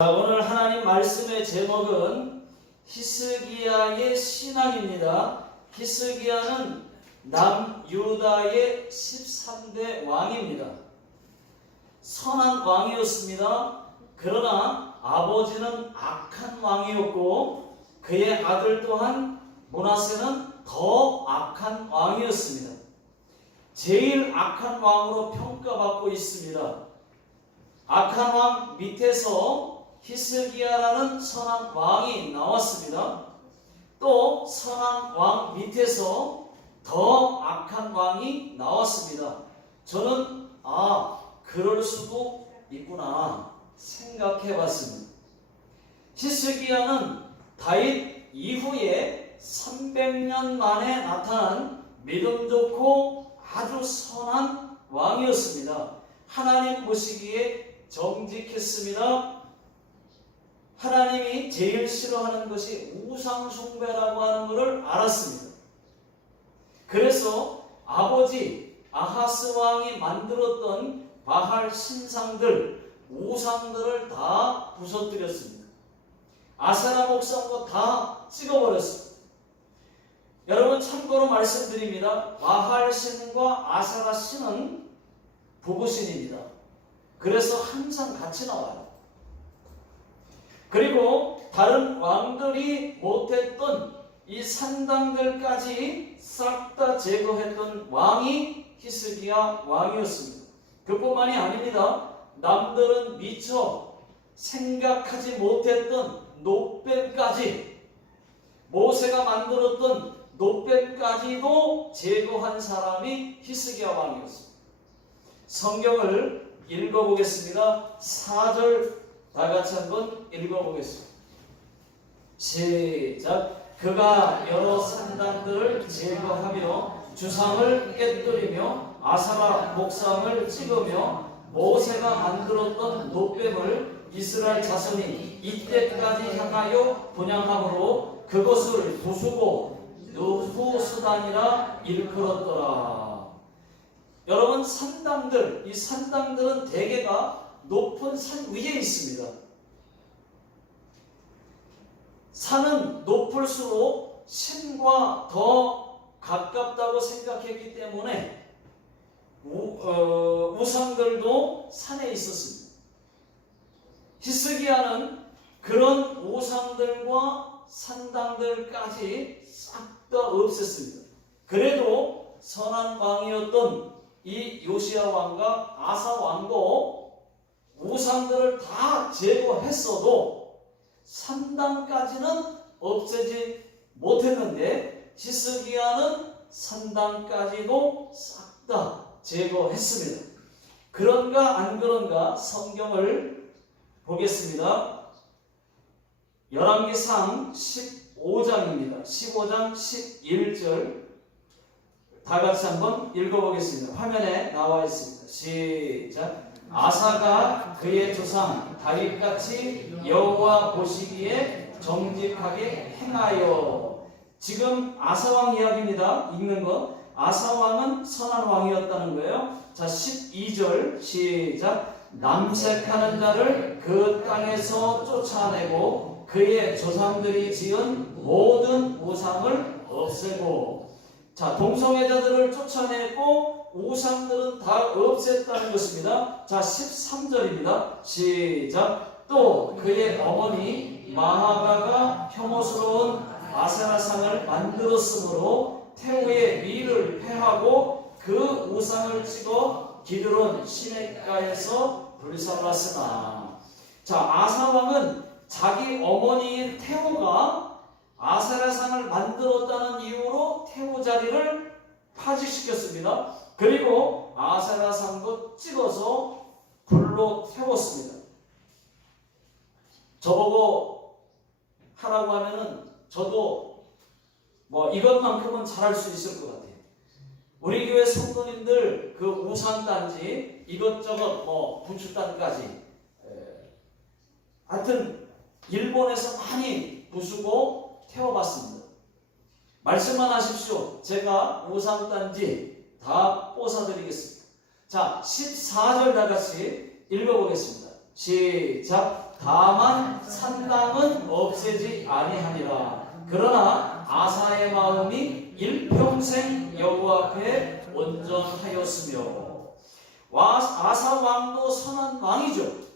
오늘 하나님 말씀의 제목은 히스기야의 신앙입니다. 히스기야는 남유다의 13대 왕입니다. 선한 왕이었습니다. 그러나 아버지는 악한 왕이었고 그의 아들 또한 므낫세는 더 악한 왕이었습니다. 제일 악한 왕으로 평가받고 있습니다. 악한 왕 밑에서 히스기야라는 선한 왕이 나왔습니다. 또 선한 왕 밑에서 더 악한 왕이 나왔습니다. 저는 그럴 수도 있구나 생각해 봤습니다. 히스기야는 다윗 이후에 300년 만에 나타난 믿음 좋고 아주 선한 왕이었습니다. 하나님 보시기에 정직했습니다. 하나님이 제일 싫어하는 것이 우상숭배라고 하는 것을 알았습니다. 그래서 아버지 아하스 왕이 만들었던 바알 신상들, 우상들을 다 부서뜨렸습니다. 아세라 목상도 다 찍어버렸습니다. 여러분 참고로 말씀드립니다. 바알 신과 아세라 신은 부부신입니다. 그래서 항상 같이 나와요. 그리고 다른 왕들이 못했던 이 산당들까지 싹 다 제거했던 왕이 히스기야 왕이었습니다. 그뿐만이 아닙니다. 남들은 미처 생각하지 못했던 놋뱀까지, 모세가 만들었던 놋뱀까지도 제거한 사람이 히스기야 왕이었습니다. 성경을 읽어보겠습니다. 4절 다 같이 한번 읽어보겠습니다. 시작. 그가 여러 산당들을 제거하며 주상을 깨뜨리며 아사라 목상을 찍으며 모세가 만들었던 놋뱀을 이스라엘 자손이 이때까지 향하여 분향함으로 그것을 부수고 느후스단이라 일컬었더라. 여러분 산당들, 이 산당들은 대개가 높은 산 위에 있습니다. 산은 높을수록 신과 더 가깝다고 생각했기 때문에 우상들도 산에 있었습니다. 히스기야는 그런 우상들과 산당들까지 싹 다 없앴습니다. 그래도 선한 왕이었던 이 요시야 왕과 아사 왕도 우상들을 다 제거했어도 산당까지는 없애지 못했는데 히스기야는 산당까지도 싹 다 제거했습니다. 그런가 안 그런가 성경을 보겠습니다. 열왕기상 15장입니다. 15장 11절 다 같이 한번 읽어보겠습니다. 화면에 나와 있습니다. 시작. 아사가 그의 조상 다윗같이 여호와 보시기에 정직하게 행하여. 지금 아사왕 이야기입니다. 읽는 거. 아사왕은 선한 왕이었다는 거예요. 자, 12절 시작. 남색하는 자를 그 땅에서 쫓아내고 그의 조상들이 지은 모든 우상을 없애고. 자, 동성애자들을 쫓아내고 우상들은 다 없앴다는 것입니다. 자, 13절입니다. 시작. 또 그의 어머니 마하가가 혐오스러운 아세라상을 만들었으므로 태우의 위를 패하고 그 우상을 찍어 기드론 시냇가에서 불살랐으나. 자, 아사왕은 자기 어머니인 태우가 아세라상을 만들었다는 이유로 태우 자리를 파직시켰습니다. 그리고 아세라상도 찍어서 불로 태웠습니다. 저보고 하라고 하면은 저도 이것만큼은 잘할 수 있을 것 같아요. 우리 교회 성도님들 그 우상단지 이것저것 부추단까지 하여튼 일본에서 많이 부수고 태워봤습니다. 말씀만 하십시오. 제가 우상단지 다 뽀사드리겠습니다. 자, 14절 다 같이 읽어보겠습니다. 시작. 다만 산당은 없애지 아니하니라. 그러나 아사의 마음이 일평생 여호와 앞에 온전하였으며. 아사 왕도 선한 왕이죠.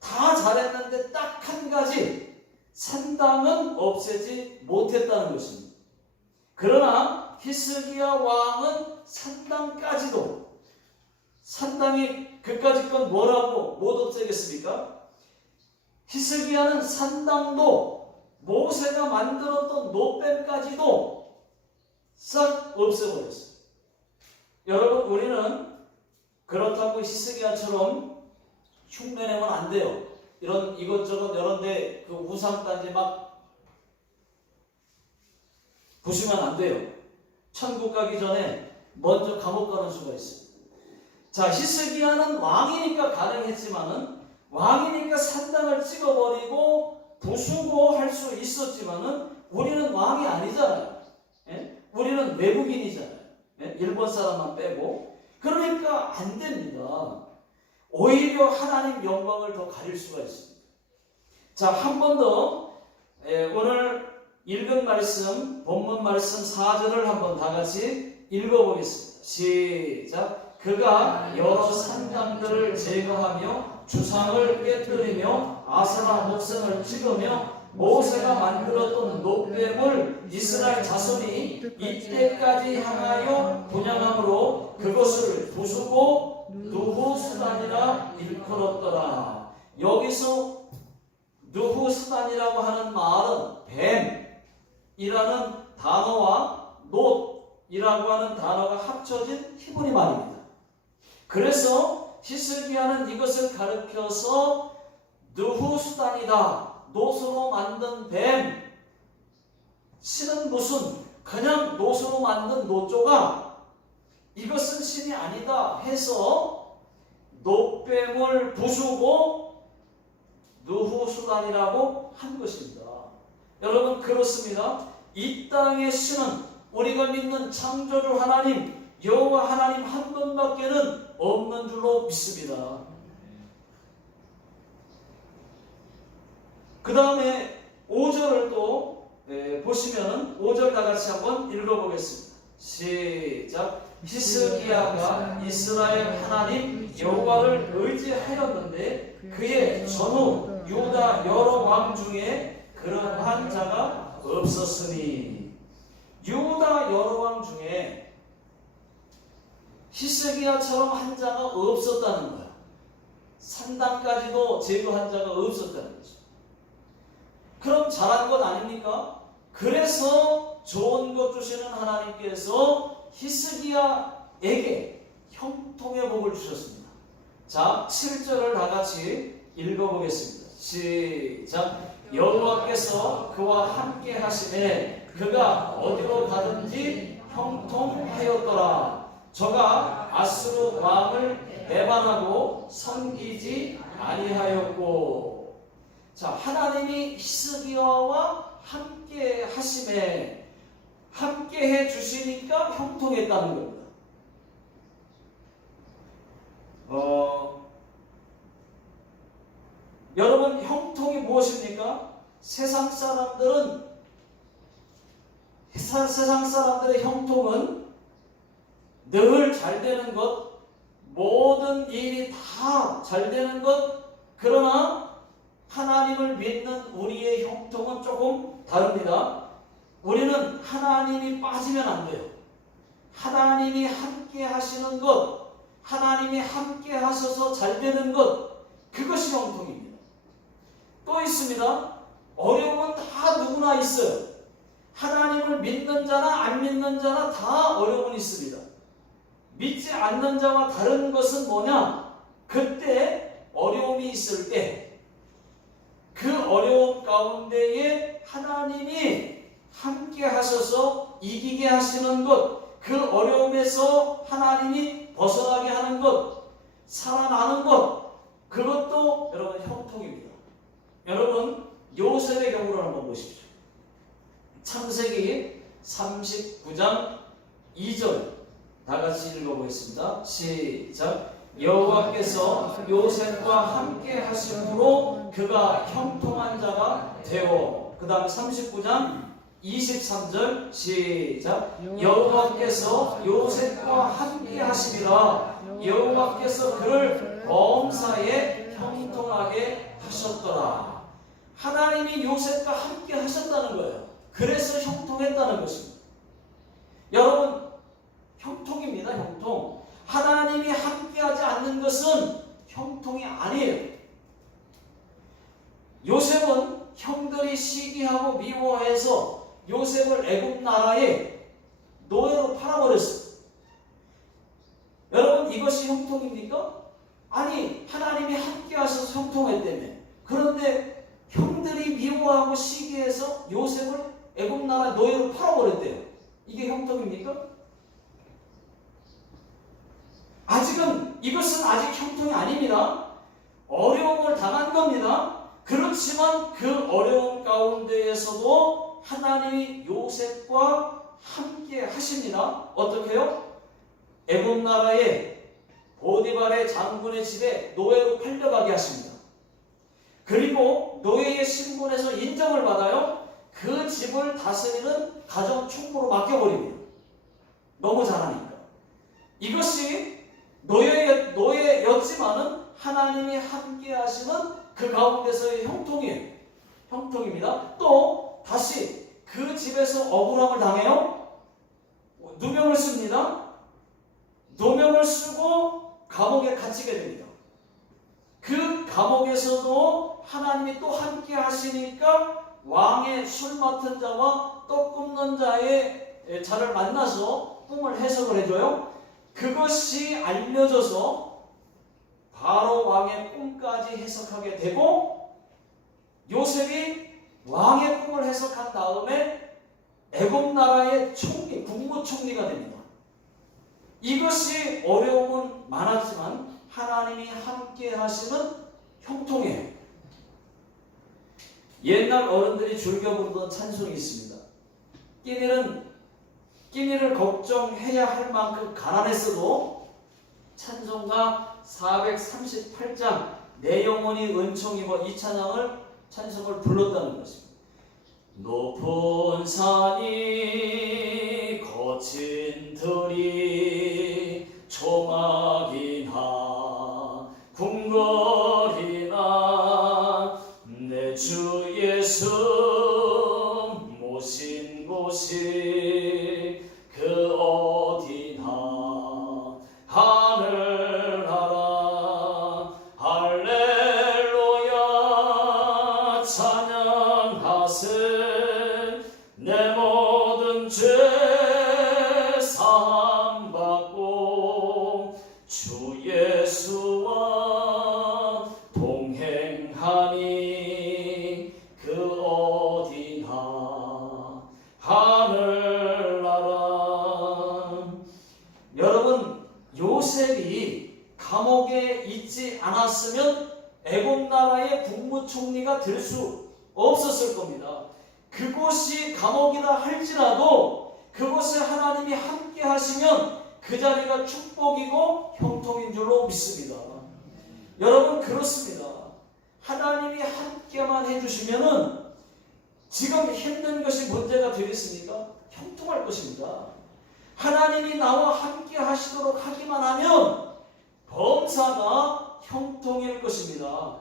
다 잘했는데 딱 한 가지, 산당은 없애지 못했다는 것입니다. 그러나 히스기야 왕은 산당까지도, 산당이 그까짓 건 뭐라고 못 없애겠습니까? 히스기야는 산당도 모세가 만들었던 노뱀까지도 싹 없애버렸어요. 여러분, 우리는 그렇다고 히스기야처럼 흉내내면 안 돼요. 이런 이것저것 여런데 그 우상단지 막 부수면 안 돼요. 천국 가기 전에 먼저 감옥 가는 수가 있어요. 자, 히스기야는 왕이니까 가능했지만은, 왕이니까 산당을 찍어버리고 부수고 할 수 있었지만은, 우리는 왕이 아니잖아요. 예? 우리는 외국인이잖아요. 예? 일본 사람만 빼고. 그러니까 안 됩니다. 오히려 하나님 영광을 더 가릴 수가 있습니다. 자, 한 번 더 오늘 읽은 말씀, 본문 말씀 4절을 한번 다 같이 읽어보겠습니다. 시작. 그가 여러 산당들을 제거하며 주상을 깨뜨리며 아세라 목성을 찍으며 모세가 만들었던 노뱀을 이스라엘 자손이 이때까지 향하여 분향함으로 그것을 부수고 누후스단이라 일컬었더라. 여기서 누후스단이라고 하는 말은 뱀이라는 단어와 놋이라고 하는 단어가 합쳐진 히브리 말입니다. 그래서 히스기야는 이것을 가르쳐서 누후스단이다, 놋으로 만든 뱀, 신은 무슨 그냥 놋으로 만든 놋조각, 이것은 신이 아니다 해서 노뱀을 부수고 누후수단이라고 한 것입니다. 여러분, 그렇습니다. 이 땅의 신은 우리가 믿는 창조주 하나님, 여호와 하나님 한 분밖에는 없는 줄로 믿습니다. 그 다음에 5절을 또 보시면 5절 다 같이 한번 읽어보겠습니다. 시작. 히스기야가 이스라엘 하나님 여호와를 의지하였는데 그의 전후 유다 여러 왕 중에 그러한 자가 없었으니, 유다 여러 왕 중에 히스기야처럼 한 자가 없었다는 거야. 산당까지도 제거한 자가 없었다는 거죠. 그럼 잘한 것 아닙니까? 그래서 좋은 것 주시는 하나님께서 히스기야에게 형통의 복을 주셨습니다. 자, 7절을 다 같이 읽어보겠습니다. 시작. 여호와께서 그와 함께 하시매 그가 어디로 가든지 형통하였더라. 저가 아수르 왕을 배반하고 섬기지 아니하였고. 자, 하나님이 히스기야와 함께 하심에, 함께 해 주시니까 형통했다는 겁니다. 여러분, 형통이 무엇입니까? 세상 사람들의 형통은 늘 잘 되는 것, 모든 일이 다 잘 되는 것. 그러나 하나님을 믿는 우리의 형통은 조금 다릅니다. 우리는 하나님이 빠지면 안 돼요. 하나님이 함께 하시는 것, 하나님이 함께 하셔서 잘 되는 것, 그것이 형통입니다. 또 있습니다. 어려움은 다 누구나 있어요. 하나님을 믿는 자나 안 믿는 자나 다 어려움은 있습니다. 믿지 않는 자와 다른 것은 뭐냐? 그때 어려움이 있을 때 그 어려움 가운데에 하나님이 함께 하셔서 이기게 하시는 것, 그 어려움에서 하나님이 벗어나게 하는 것, 살아나는 것, 그것도 여러분 형통입니다. 여러분, 요셉의 경우를 한번 보십시오. 창세기 39장 2절 다 같이 읽어보겠습니다. 시작. 여호와께서 요셉과 함께 하심으로 그가 형통한 자가 되어. 그 다음에 39장 23절 시작. 여호와께서 요셉과 함께 하심이라. 여호와께서 그를 범사에 형통하게 하셨더라. 하나님이 요셉과 함께 하셨다는 거예요. 그래서 형통했다는 것입니다. 여러분, 형통입니다. 형통. 하나님이 함께하지 않는 것은 형통이 아니에요. 요셉은 형들이 시기하고 미워해서 요셉을 애굽 나라에 노예로 팔아버렸어요. 여러분, 이것이 형통입니까? 아니, 하나님이 함께하셔서 형통했다며. 그런데 형들이 미워하고 시기해서 요셉을 애굽 나라 노예로 팔아버렸대요. 이게 형통입니까? 아직은 이것은 아직 형통이 아닙니다. 어려움을 당한 겁니다. 그렇지만 그 어려움 가운데에서도 하나님이 요셉과 함께 하십니다. 어떻게 해요? 애굽 나라의 보디발의 장군의 집에 노예로 팔려가게 하십니다. 그리고 노예의 신분에서 인정을 받아요. 그 집을 다스리는 가정 총무로 맡겨버립니다. 너무 잘하니까. 이것이 노예였지만은 하나님이 함께 하시는 그 가운데서의 형통입니다. 또 다시 그 집에서 억울함을 당해요. 누명을 씁니다. 누명을 쓰고 감옥에 갇히게 됩니다. 그 감옥에서도 하나님이 또 함께 하시니까 왕의 술 맡은 자와 떡 굽는 자의 자를 만나서 꿈을 해석을 해줘요. 그것이 알려져서 바로 왕의 꿈까지 해석하게 되고, 요셉이 왕의 꿈을 해석한 다음에 애굽 나라의 총리, 국무총리가 됩니다. 이것이 어려움은 많았지만 하나님이 함께 하시는 형통이에요. 옛날 어른들이 즐겨 부르던 찬송이 있습니다. 끼니를 걱정해야 할 만큼 가난했어도 찬송가 438장 내 영혼이 은총 입어 이 찬송을 불렀다는 것입니다. 높은 산이 거친 들이 초막이나 궁궐이나 내 주 예수 모신 곳이 그 어디나 하늘나라 할렐루야 찬양하세 내 모든 죄 사함 받고 주 예수와 동행하니 그 어디나 하늘나라. 여러분, 요셉이 감옥에 있지 않았으면 애굽 나라의 국무총리가 될 수 없었을 겁니다. 그곳이 감옥이라 할지라도 그곳에 하나님이 함께 하시면 그 자리가 축복이고 형통인 줄로 믿습니다. 여러분, 그렇습니다. 하나님이 함께만 해주시면은 지금 힘든 것이 문제가 되겠습니까? 형통할 것입니다. 하나님이 나와 함께 하시도록 하기만 하면 범사가 형통일 것입니다.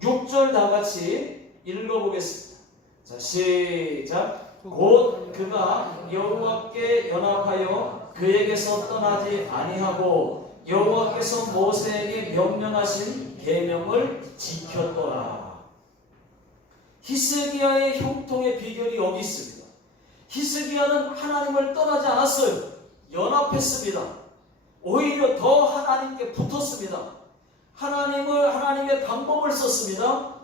6절 다 같이 읽어보겠습니다. 자, 시작. 곧 그가 여호와께 연합하여 그에게서 떠나지 아니하고 여호와께서 모세에게 명령하신 계명을 지켰더라. 히스기야의 형통의 비결이 여기 있습니다. 히스기야는 하나님을 떠나지 않았어요. 연합했습니다. 오히려 더 하나님께 붙었습니다. 하나님의 방법을 썼습니다.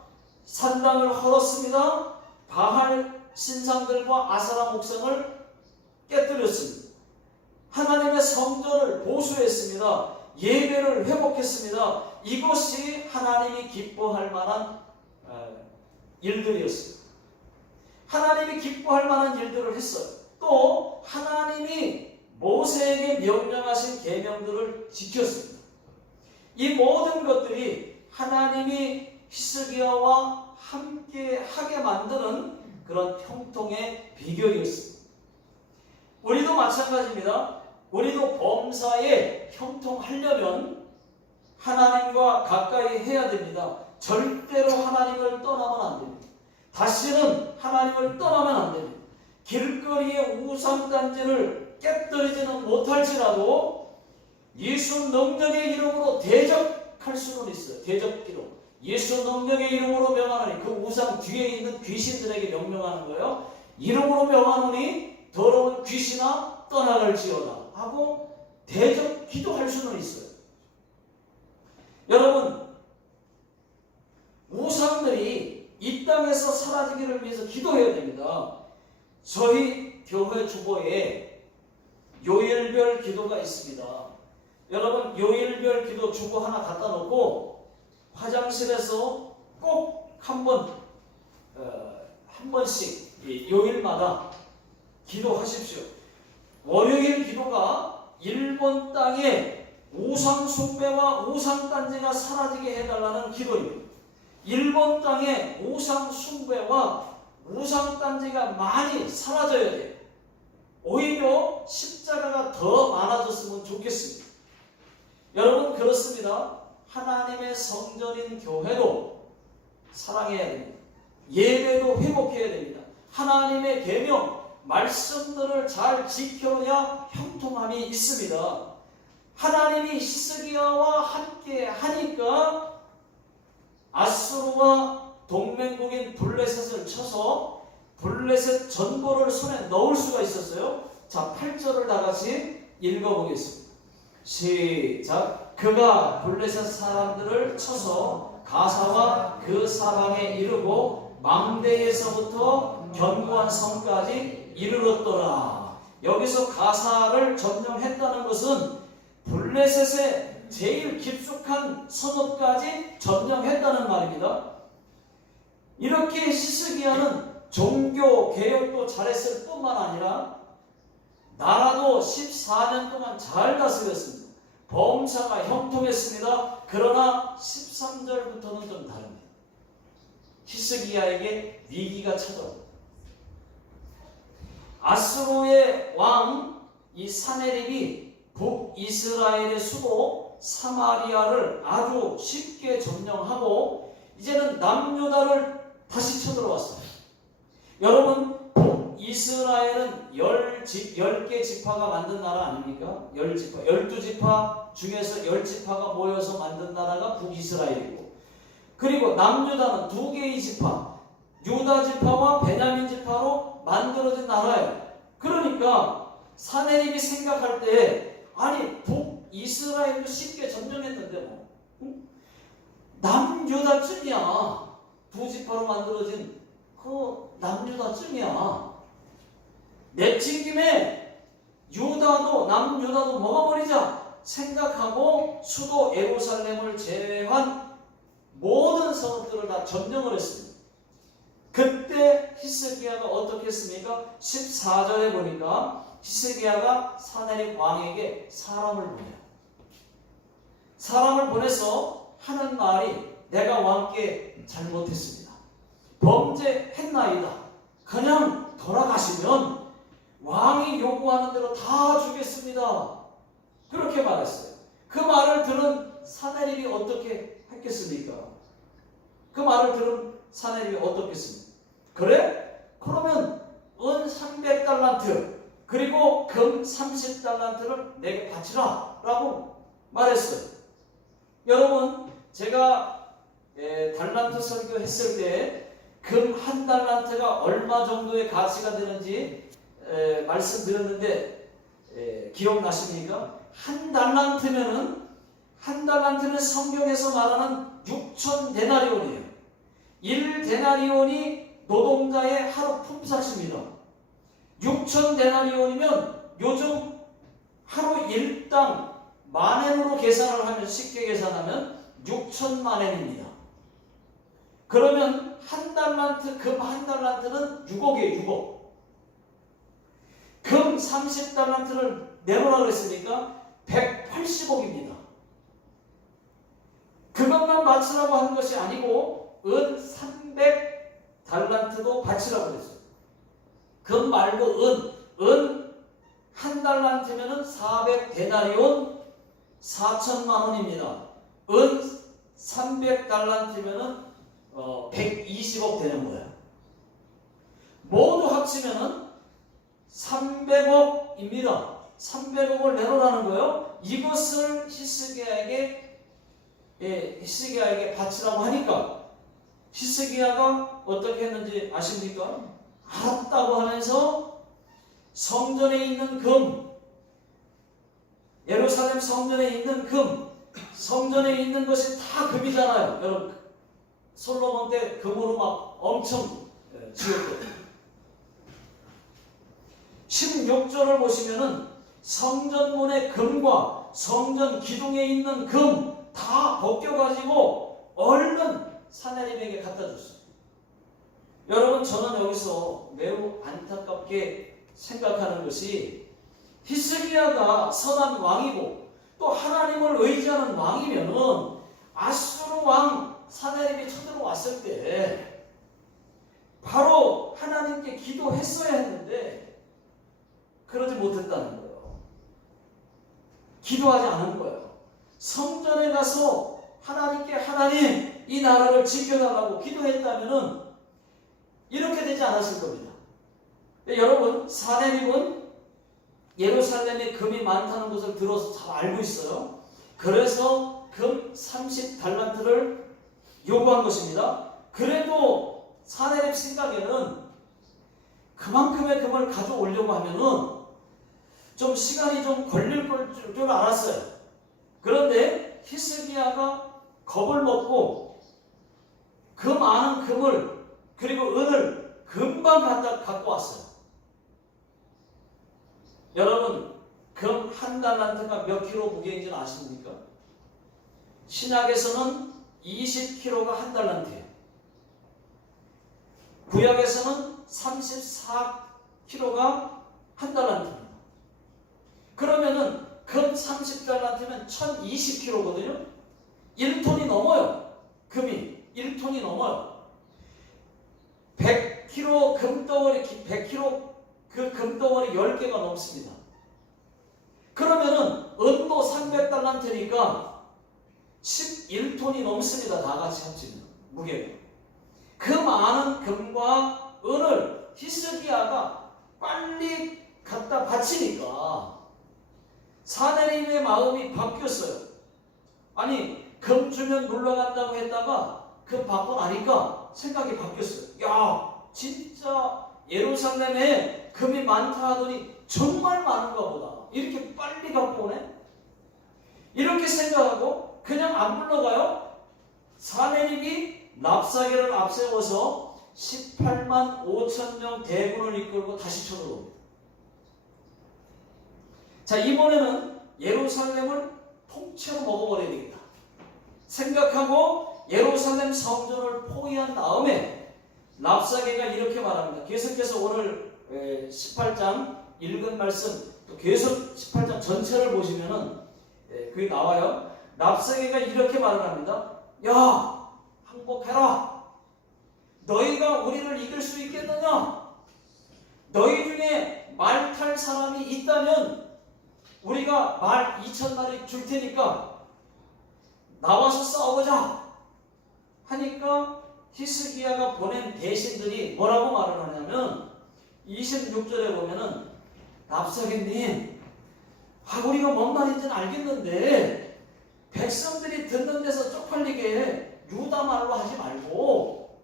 산당을 헐었습니다. 바할 신상들과 아세라 목상을 깨뜨렸습니다. 하나님의 성전을 보수했습니다. 예배를 회복했습니다. 이것이 하나님이 기뻐할 만한 일들이었습니다. 하나님이 기뻐할 만한 일들을 했어요. 또 하나님이 모세에게 명령하신 계명들을 지켰습니다. 이 모든 것들이 하나님이 히스기야와 함께 하게 만드는 그런 형통의 비결이었습니다. 우리도 마찬가지입니다. 우리도 범사에 형통하려면 하나님과 가까이 해야 됩니다. 절대로 하나님을 떠나면 안 됩니다. 다시는 하나님을 떠나면 안 됩니다. 길거리의 우상단지를 깨뜨리지는 못할지라도 예수 능력의 이름으로 대적할 수는 있어요. 대적기로. 예수 능력의 이름으로 명하노니, 그 우상 뒤에 있는 귀신들에게 명령하는 거예요. 이름으로 명하노니 더러운 귀신아 떠나갈지어다 하고 대적 기도할 수는 있어요. 여러분, 우상들이 이 땅에서 사라지기를 위해서 기도해야 됩니다. 저희 교회 주보에 요일별 기도가 있습니다. 여러분, 요일별 기도 주보 하나 갖다 놓고 화장실에서 꼭 한 번씩 요일마다 기도하십시오. 월요일 기도가 일본 땅에 우상 숭배와 우상 단지가 사라지게 해달라는 기도입니다. 일본 땅에 우상 숭배와 우상 단지가 많이 사라져야 돼요. 오히려 십자가가 더 많아졌으면 좋겠습니다. 여러분, 그렇습니다. 하나님의 성전인 교회도 사랑해야 됩니다. 예배도 회복해야 됩니다. 하나님의 계명, 말씀들을 잘 지켜야 형통함이 있습니다. 하나님이 히스기야와 함께 하니까 아수르와 동맹국인 블레셋을 쳐서 블레셋 전보를 손에 넣을 수가 있었어요. 자, 8절을 다 같이 읽어보겠습니다. 시작. 그가 블레셋 사람들을 쳐서 가사와 그 사방에 이르고 망대에서부터 견고한 성까지 이르렀더라. 여기서 가사를 점령했다는 것은 블레셋의 제일 깊숙한 성읍까지 점령했다는 말입니다. 이렇게 히스기야는 종교 개혁도 잘했을 뿐만 아니라 나라도 14년 동안 잘 다스렸습니다. 범사가 형통했습니다. 그러나 13절부터는 좀 다릅니다. 히스기야에게 위기가 찾아옵니다. 아수르의 왕 이 사네립이 북이스라엘의 수도 사마리아를 아주 쉽게 점령하고 이제는 남유다를 다시 쳐들어왔어요. 여러분, 북이스라엘은 10개 지파가 만든 나라 아닙니까? 10지파, 12지파 중에서 10지파가 모여서 만든 나라가 북이스라엘이고, 그리고 남유다는 2개의 지파, 유다 지파와 베냐민 지파로 만들어진 나라예요. 그러니까 사네립이 생각할 때, 아니 북이스라엘도 쉽게 점령했는데 뭐 남유다쯤이야. 2지파로 만들어진 그 남유다쯤이야. 내친 김에 유다도 남유다도 먹어버리자 생각하고 수도 예루살렘을 제외한 모든 성읍들을 다 점령을 했습니다. 그때 히스기야가 어떻게 했습니까? 14절에 보니까 히스기야가 사네립 왕에게 사람을 보내요. 사람을 보내서 하는 말이, 내가 왕께 잘못했습니다. 범죄했나이다. 그냥 돌아가시면 왕이 요구하는 대로 다 주겠습니다. 그렇게 말했어요. 그 말을 들은 사네립이 어떻게 했겠습니까? 그 말을 들은 사네립이 어떻겠습니까? 그래? 그러면 은 300달란트 그리고 금 30달란트를 내게 바치라 라고 말했어요. 여러분, 제가 달란트 설교했을 때 금 1달란트가 얼마 정도의 가치가 되는지 말씀드렸는데 기억나십니까? 1달란트는 성경에서 말하는 6,000데나리온이에요. 1데나리온이 노동자의 하루 품삯입니다. 6,000데나리온이면 요즘 하루 일당 만엔으로 계산을 하면, 쉽게 계산하면 6천만엔입니다. 그러면 금 1달란트는 6억이에요. 6억. 금 30달란트를 내놓으라고 했으니까 180억입니다. 그 그것만 바치라고 하는 것이 아니고 은 300달란트도 바치라고 그랬어요. 금 말고 은 한 달란트면은 400데나리온 4천만 원입니다. 은 300달란트면은 120억 되는 거예요. 모두 합치면은 300억입니다. 300억을 내놓으라는 거예요. 이것을 히스기야에게 바치라고 하니까 히스기야가 어떻게 했는지 아십니까? 알았다고 하면서 성전에 있는 금, 예루살렘 성전에 있는 금, 성전에 있는 것이 다 금이잖아요. 여러분, 솔로몬 때 금으로 막 엄청 지었거든요. 16절을 보시면은 성전문의 금과 성전 기둥에 있는 금 다 벗겨가지고 얼른 사내림에게 갖다 줬어요. 여러분, 저는 여기서 매우 안타깝게 생각하는 것이 히스기야가 선한 왕이고 또 하나님을 의지하는 왕이면은 아수르 왕 사내림이 쳐들어왔을 때 바로 하나님께 기도했어야 했는데 그러지 못했다는 거예요. 기도하지 않은 거예요. 성전에 가서 하나님께 하나님 이 나라를 지켜달라고 기도했다면은 이렇게 되지 않았을 겁니다. 여러분, 사내립은 예루살렘에 금이 많다는 것을 들어서 잘 알고 있어요. 그래서 금 30달란트를 요구한 것입니다. 그래도 사내립 생각에는 그만큼의 금을 가져오려고 하면은 좀 시간이 좀 걸릴 줄 알았어요. 그런데 히스기야가 겁을 먹고 그 많은 금을 그리고 은을 금방 갖고 왔어요. 여러분, 금 한 달란트가 몇 킬로 무게인지는 아십니까? 신약에서는 20kg가 한 달란트예요. 구약에서는 34kg가 한 달란트입니다. 그러면은 금 30달란트면 1020kg거든요. 1톤이 넘어요. 금이 1톤이 넘어요. 100kg 금덩어리, 100kg 그 금덩어리 10개가 넘습니다. 그러면은 은도 300달란트니까 11톤이 넘습니다. 다 같이 합치면 무게가. 그 많은 금과 은을 히스기야가 빨리 갖다 바치니까 사내림의 마음이 바뀌었어요. 아니, 금 주면 놀러간다고 했다가 금 받고 나니까 생각이 바뀌었어요. 야, 진짜 예루살렘에 금이 많다 하더니 정말 많은가 보다. 이렇게 빨리 갖고 오네? 이렇게 생각하고 그냥 안 불러가요. 사내립이 랍사게를 앞세워서 18만 5천명 대군을 이끌고 다시 쳐들어옵니다. 자, 이번에는 예루살렘을 통째로 먹어버려야 되겠다 생각하고 예루살렘 성전을 포위한 다음에 랍사게가 이렇게 말합니다. 계속해서 오늘 18장 읽은 말씀 또 계속 18장 전체를 보시면은 그게 나와요. 랍사게가 이렇게 말을 합니다. 야, 항복해라. 너희가 우리를 이길 수 있겠느냐? 너희 중에 말 탈 사람이 있다면 우리가 말 2,000마리 줄 테니까 나와서 싸우자 하니까 히스기야가 보낸 대신들이 뭐라고 말을 하냐면 26절에 보면은 랍사게님, 우리가 뭔 말인지는 알겠는데 백성들이 듣는 데서 쪽팔리게 유다 말로 하지 말고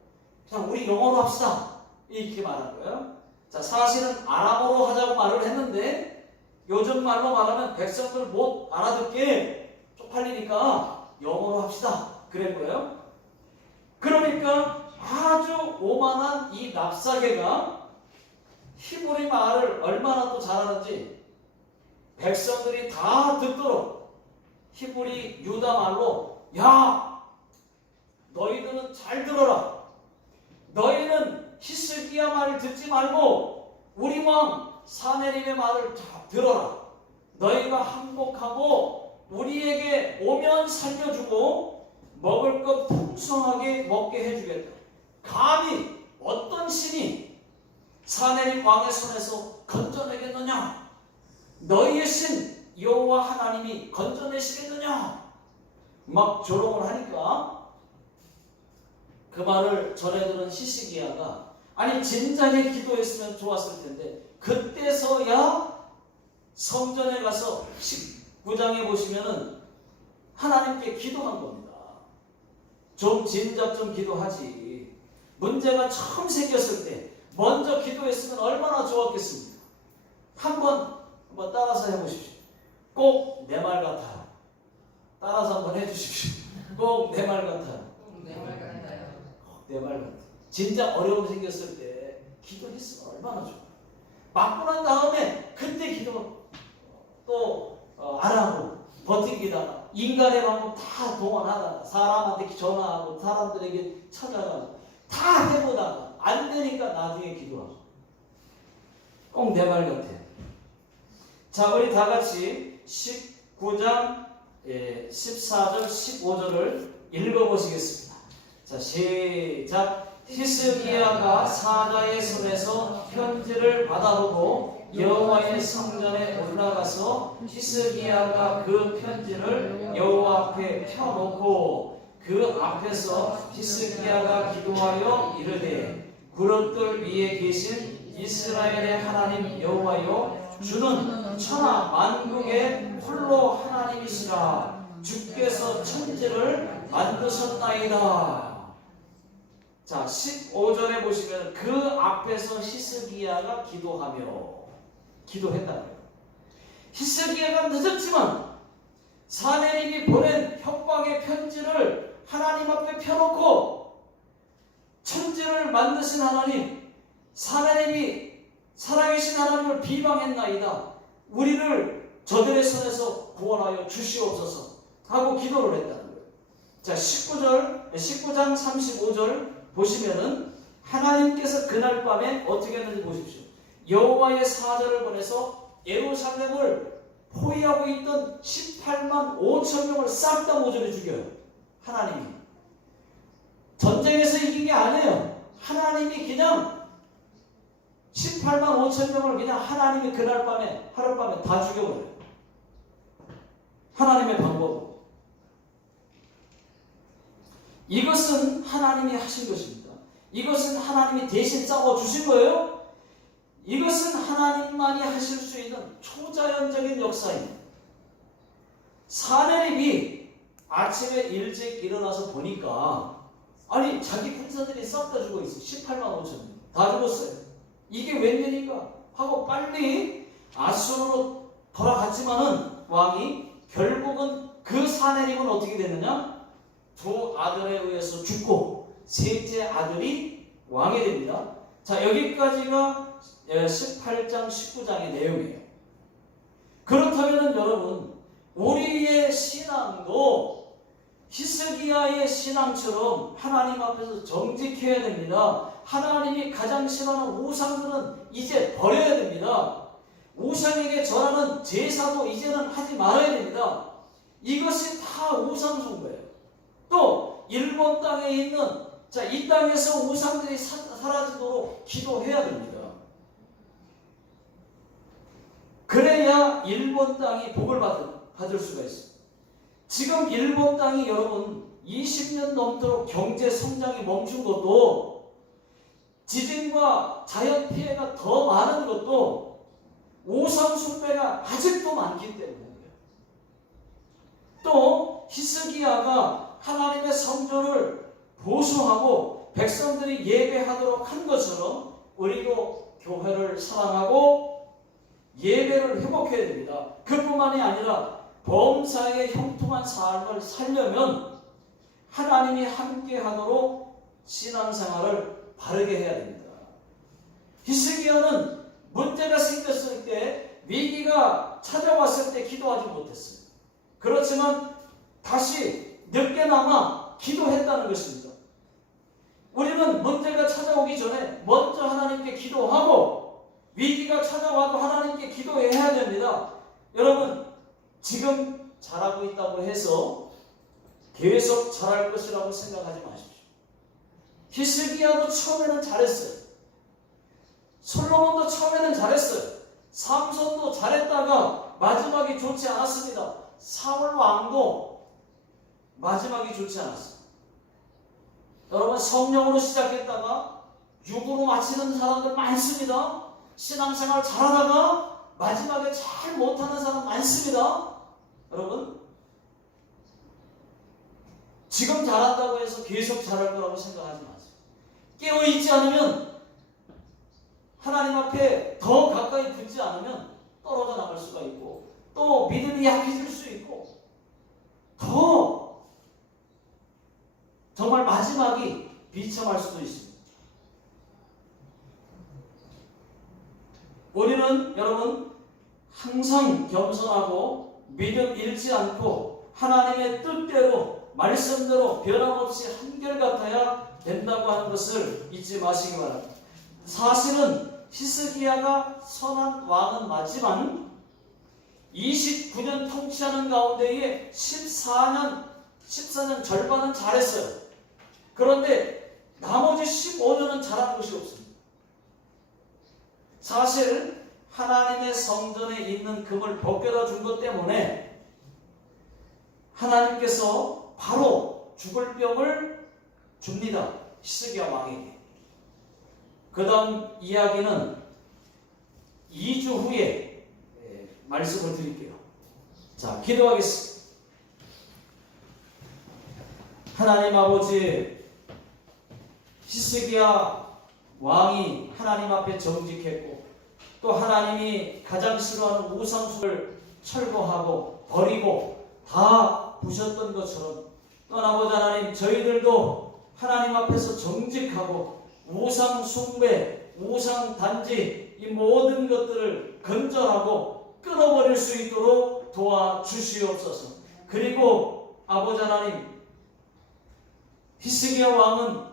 그냥 우리 영어로 합시다 이렇게 말한 거예요. 자, 사실은 아람어로 하자고 말을 했는데 요즘 말로 말하면 백성들 못 알아듣게 쪽팔리니까 영어로 합시다 그런 거예요. 그러니까 아주 오만한 이 랍사게가 히브리 말을 얼마나 또 잘하는지 백성들이 다 듣도록 히브리 유다 말로 야, 너희들은 잘 들어라. 너희는 히스기야 말을 듣지 말고 우리 왕 사내림의 말을 들어라. 너희가 항복하고 우리에게 오면 살려주고 먹을 것 풍성하게 먹게 해주겠다. 감히 어떤 신이 사내립 왕의 손에서 건져내겠느냐? 너희의 신 여호와 하나님이 건져내시겠느냐? 막 조롱을 하니까 그 말을 전해 들은 히스기야가 아니 진작에 기도했으면 좋았을 텐데 그때서야 성전에 가서 19장에 보시면은 하나님께 기도한 겁니다. 좀 진작 좀 기도하지. 문제가 처음 생겼을 때 먼저 기도했으면 얼마나 좋았겠습니까? 한번 따라서 해보십시오. 꼭 내 말 같아요. 따라서 한번 해주십시오. 꼭 내 말 같아요. 내 말 같아요. 내 말 같아요. 진짜 어려움 생겼을 때 기도했으면 얼마나 좋아요. 맞고 난 다음에 그때 기도 또 안 하고 버티기다가 인간의 방법 다 동원하다가 사람한테 전화하고 사람들에게 찾아가고 다 해보다가 안 되니까 나중에 기도하고 꼭 내 말 같아요. 자, 우리 다 같이 19장 14절 15절을 읽어보시겠습니다. 자, 시작. 히스기야가 사자의 손에서 편지를 받아보고 여호와의 성전에 올라가서 히스기야가 그 편지를 여호와 앞에 펴놓고 그 앞에서 히스기야가 기도하여 이르되 그릇들 위에 계신 이스라엘의 하나님 여호와여 주는 천하 만국의 홀로 하나님이시라. 주께서 천지를 만드셨나이다. 자, 15절에 보시면 그 앞에서 히스기야가 기도했다는 거예요. 히스기야가 늦었지만 사내립이 보낸 협박의 편지를 하나님 앞에 펴놓고 천지를 만드신 하나님, 사내립이 살아계신 하나님을 비방했나이다. 우리를 저들의 손에서 구원하여 주시옵소서 하고 기도를 했다는 거예요. 자, 19장 35절 보시면은 하나님께서 그날 밤에 어떻게 했는지 보십시오. 여호와의 사자를 보내서 예루살렘을 포위하고 있던 18만 5천 명을 싹 다 모조리 죽여요. 하나님이. 전쟁에서 이긴 게 아니에요. 하나님이 그냥 18만 5천 명을 그냥 하나님이 그날 밤에 하룻밤에 다 죽여버려요. 하나님의 방법으로. 이것은 하나님이 하신 것입니다. 이것은 하나님이 대신 싸워주신 거예요. 이것은 하나님만이 하실 수 있는 초자연적인 역사입니다. 사내립이 아침에 일찍 일어나서 보니까 아니 자기 군사들이 싹 다 죽어 있어. 18만 5천 명. 다 죽었어요. 이게 웬일인가 하고 빨리 아수르로 돌아갔지만은 왕이 결국은 그 사내립은 어떻게 됐느냐? 두 아들에 의해서 죽고 셋째 아들이 왕이 됩니다. 자, 여기까지가 18장 19장의 내용이에요. 그렇다면 여러분 우리의 신앙도 히스기야의 신앙처럼 하나님 앞에서 정직해야 됩니다. 하나님이 가장 싫어하는 우상들은 이제 버려야 됩니다. 우상에게 절하는 제사도 이제는 하지 말아야 됩니다. 이것이 다 우상숭배예요. 또 일본 땅에 있는 이 땅에서 우상들이 사라지도록 기도해야 됩니다. 그래야 일본 땅이 복을 받을 수가 있어요. 지금 일본 땅이 여러분 20년 넘도록 경제 성장이 멈춘 것도 지진과 자연 피해가 더 많은 것도 우상 숭배가 아직도 많기 때문이에요. 또 히스기야가 하나님의 성전을 보수하고 백성들이 예배하도록 한 것처럼 우리도 교회를 사랑하고 예배를 회복해야 됩니다. 그뿐만이 아니라 범사에 형통한 삶을 살려면 하나님이 함께하도록 신앙생활을 바르게 해야 됩니다. 히스기야는 문제가 생겼을 때 위기가 찾아왔을 때 기도하지 못했어요. 그렇지만 다시 늦게나마 기도했다는 것입니다. 우리는 문제가 찾아오기 전에 먼저 하나님께 기도하고 위기가 찾아와도 하나님께 기도해야 됩니다. 여러분 지금 잘하고 있다고 해서 계속 잘할 것이라고 생각하지 마십시오. 히스기야도 처음에는 잘했어요. 솔로몬도 처음에는 잘했어요. 삼손도 잘했다가 마지막이 좋지 않았습니다. 사울 왕도 마지막이 좋지 않았어요. 여러분, 성령으로 시작했다가 육으로 마치는 사람들 많습니다. 신앙생활 잘하다가 마지막에 잘 못하는 사람 많습니다. 여러분, 지금 잘한다고 해서 계속 잘할 거라고 생각하지 마세요. 깨어있지 않으면, 하나님 앞에 더 가까이 붙지 않으면 떨어져 나갈 수가 있고, 또 믿음이 약해질 수 있고, 더 정말 마지막이 비참할 수도 있습니다. 우리는 여러분 항상 겸손하고 믿음 잃지 않고 하나님의 뜻대로 말씀대로 변함없이 한결같아야 된다고 하는 것을 잊지 마시기 바랍니다. 사실은 히스기야가 선한 왕은 맞지만 29년 통치하는 가운데에 14년 절반은 잘했어요. 그런데 나머지 15년은 잘한 것이 없습니다. 사실 하나님의 성전에 있는 금을 벗겨다 준 것 때문에 하나님께서 바로 죽을 병을 줍니다. 히스기야 왕에게. 그 다음 이야기는 2주 후에 말씀을 드릴게요. 자, 기도하겠습니다. 하나님 아버지, 히스기야 왕이 하나님 앞에 정직했고, 또 하나님이 가장 싫어하는 우상숭을 철거하고 버리고 다 부셨던 것처럼, 또 아버지 하나님, 저희들도 하나님 앞에서 정직하고 우상 숭배, 우상 단지 이 모든 것들을 건절하고 끊어버릴 수 있도록 도와주시옵소서. 그리고 아버지 하나님, 히스기야 왕은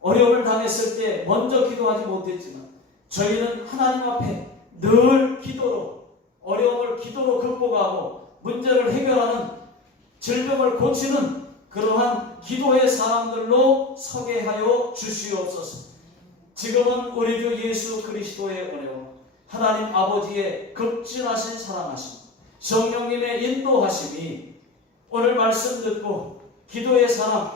어려움을 당했을 때 먼저 기도하지 못했지만 저희는 하나님 앞에 늘 기도로, 어려움을 기도로 극복하고 문제를 해결하는, 질병을 고치는 그러한 기도의 사람들로 서게 하여 주시옵소서. 지금은 우리 주 예수 그리스도의 은혜와 하나님 아버지의 극진하신 사랑하심, 성령님의 인도하심이 오늘 말씀 듣고 기도의 사람,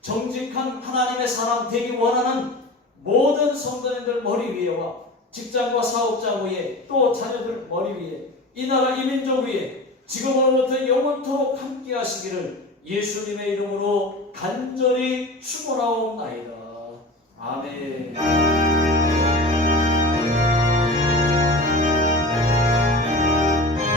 정직한 하나님의 사람 되기 원하는 모든 성도님들 머리 위에와 직장과 사업자 위에, 또 자녀들 머리 위에, 이 나라 이 민족 위에 지금으로부터 영원토록 함께 하시기를 예수님의 이름으로 간절히 축원하옵나이다. 아멘.